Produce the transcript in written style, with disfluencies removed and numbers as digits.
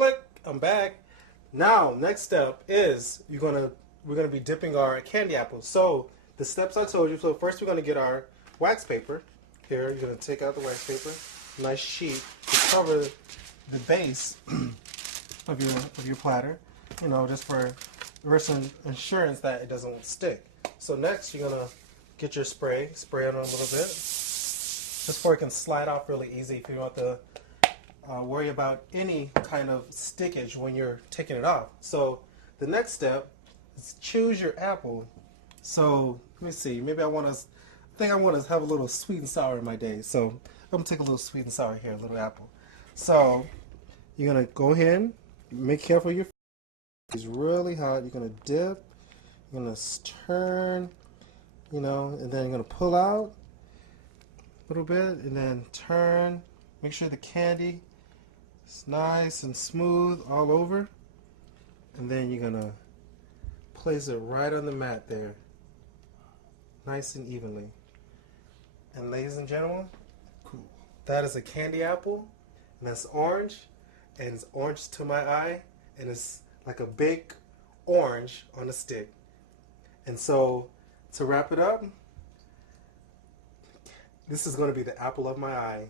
click, I'm back. Now, next step is we're gonna be dipping our candy apples. So the steps I told you. So first we're gonna get our wax paper. Here, you're gonna take out the wax paper, nice sheet to cover the base of your platter. You know, just for some assurance that it doesn't stick. So next you're gonna get your spray it on a little bit, just so it can slide off really easy if you don't have to worry about any kind of stickage when you're taking it off. So the next step is choose your apple. So let me see, maybe I think I want to have a little sweet and sour in my day. So I'm gonna take a little sweet and sour here, a little apple. So you're gonna go ahead, make careful your it's really hot. You're gonna dip, you're gonna turn, you know, and then you're gonna pull out a little bit and then turn. Make sure the candy is nice and smooth all over. And then you're gonna place it right on the mat there, nice and evenly. And ladies and gentlemen, cool. That is a candy apple, and that's orange, and it's orange to my eye, and it's like a big orange on a stick. And so to wrap it up, this is going to be the apple of my eye.